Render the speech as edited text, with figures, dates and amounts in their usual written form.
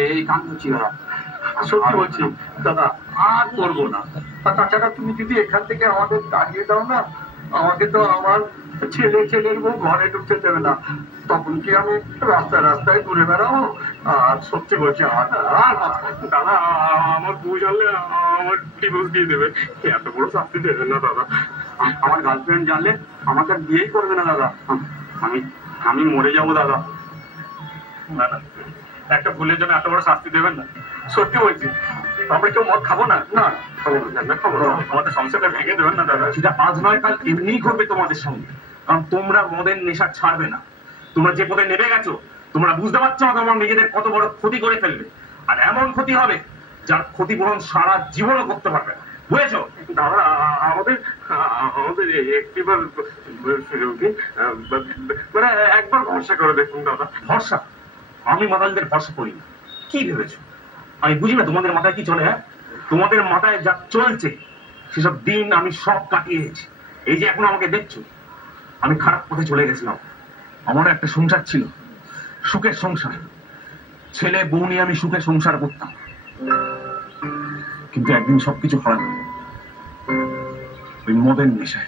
এই কাম করছি দাদা, সত্যি বলছি দাদা, আর করবো না। আর তাছাড়া তুমি যদি এখান থেকে আমাদের তাড়িয়ে দাও না, আমাকে তো আমার ছেলের বউ ঘরে ঢুকতে দেবে না, তখন কি আমি রাস্তায় রাস্তায় ঘুরে বেড়াবো? আর সত্যি বলছি দাদা, আমার বউ জানলে আমার ডিভোর্স দিয়ে দেবে। এত বড় শাস্তি দেবেন না দাদা। আমার গার্লফ্রেন্ড জানলে আমাকে বিয়েই করবে না দাদা, আমি মরে যাবো দাদা। না না, একটা ভুলের জন্য এত বড় শাস্তি দেবেন না। সত্যি বলছি, আমরা কেউ মদ খাবো না। না আমাদের সংসারটা ভেঙে দেবেন না দাদা। সেটা আজ নয় কাল এমনিই করবে তোমাদের সঙ্গে, কারণ তোমরা মদের নেশা ছাড়বে না। তোমরা যে পথে নেমে গেছো, তোমরা বুঝতে পারছো না তোমরা নিজেদের কত বড় ক্ষতি করে ফেলবে। আর এমন ক্ষতি হবে যার ক্ষতিপূরণ সারা জীবনও করতে পারবে না, বুঝেছো? দাদা, আমাদের একটিবার সুযোগ দিন, মানে একবার ভরসা করে দেখুন দাদা। ভরসা? আমি মাতালদের ভরসা করি না। কি ভেবেছো আমি বুঝি না তোমাদের মাথায় কি চলে? হ্যাঁ, তোমাদের মাথায় যা চলছে সেসব দিন আমি সব কাটিয়েছি। এই যে এখন আমাকে দেখছো, আমি খারাপ পথে চলে গেছিলাম। আমার একটা সংসার ছিল, সুখের সংসার, ছেলে বউ নিয়ে আমি সুখে সংসার করতাম। কিন্তু একদিন সবকিছু হারালাম ওই মদের নেশায়।